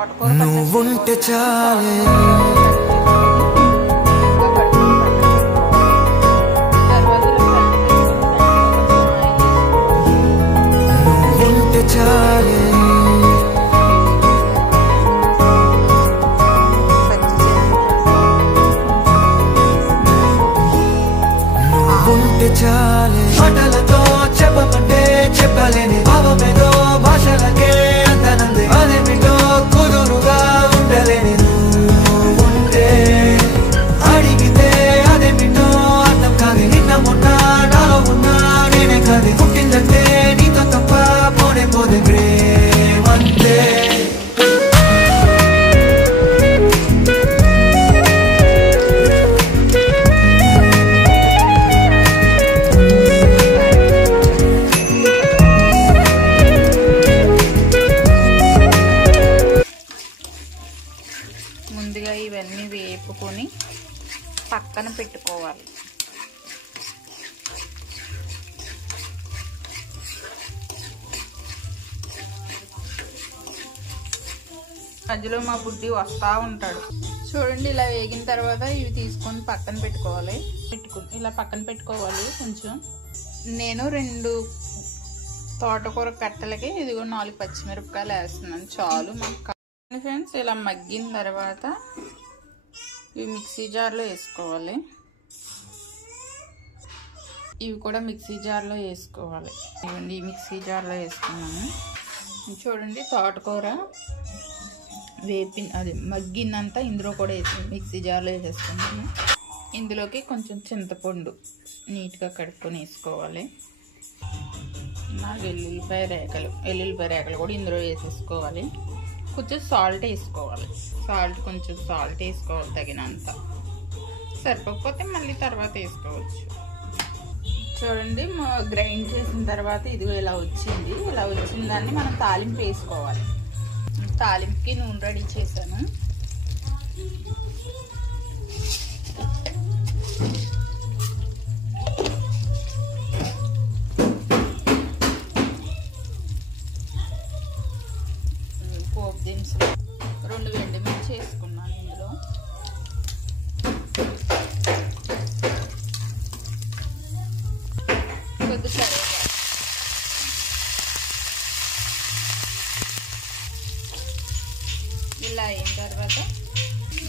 నువ్వుంటే చాలే నువ్వుంటే చాలే నువ్వుంటే చాలే మాటలతో చెప్పమంటే చెప్పలేని భావమేదో భాషలకే అంతనంది అదేమిటో కుదురుగా ఉండలేని నువ్వుంటే అడిగితే అదేమిటో అర్థం కాదు నిన్న మొన్న నాలో ఉన్నా నేనే కాదు పుట్టిందంటే నీతో తప్ప పోనే పోదే ప్రేమంతే ముందుగా ఇవన్నీ వేపుకొని పక్కన పెట్టుకోవాలి. మధ్యలో మా బుడ్డి వస్తూ ఉంటాడు. చూడండి, ఇలా వేగిన తర్వాత ఇవి తీసుకొని పక్కన పెట్టుకోవాలి. ఇలా పక్కన పెట్టుకోవాలి. కొంచెం నేను 2 తోటకూర కట్టలకి ఇదిగో 4 పచ్చిమిరపకాయలు వేస్తున్నాను. చాలు మాకు ఫ్రెండ్స్. ఇలా మగ్గిన తర్వాత ఇవి మిక్సీ జార్లో వేసుకోవాలి. ఇవి కూడా మిక్సీ జార్లో వేసుకోవాలి. ఇవ్వండి, మిక్సీ జార్లో వేసుకున్నాము. చూడండి, తోటకూర అది మగ్గిందంతా ఇందులో కూడా వేసి మిక్సీ జార్లో వేసేసుకున్నాము. ఇందులోకి కొంచెం చింతపండు నీట్గా కడుక్కొని వేసుకోవాలి. వెల్లుల్లిపాయ రేకలు కూడా ఇందులో వేసేసుకోవాలి. కొంచెం సాల్ట్ వేసుకోవాలి. కొంచెం సాల్ట్ వేసుకోవాలి తగినంత. సరిపోకపోతే మళ్ళీ తర్వాత వేసుకోవచ్చు. చూడండి, గ్రైండ్ చేసిన తర్వాత ఇదిగో ఇలా వచ్చింది. ఇలా వచ్చిన దాన్ని మనం తాలింపు వేసుకోవాలి. తాలింపుకి నూనె రెడీ చేశాను. పోపు దినుసులు 2 ఎండుమిర్చి వేసుకున్నాను. ఇందులో కొద్ది కరివేపాకు. ఇలా అయిన తర్వాత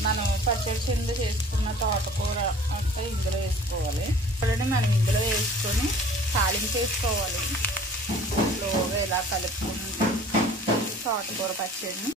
మనం పచ్చడి చిందు చేసుకున్న తోటకూర అంతా ఇందులో వేసుకోవాలి. చూడండి, మనం ఇందులో వేసుకొని తాలింపు వేసుకోవాలి. స్లోగా ఇలా కలుపుకుంటూ తోటకూర పచ్చడిని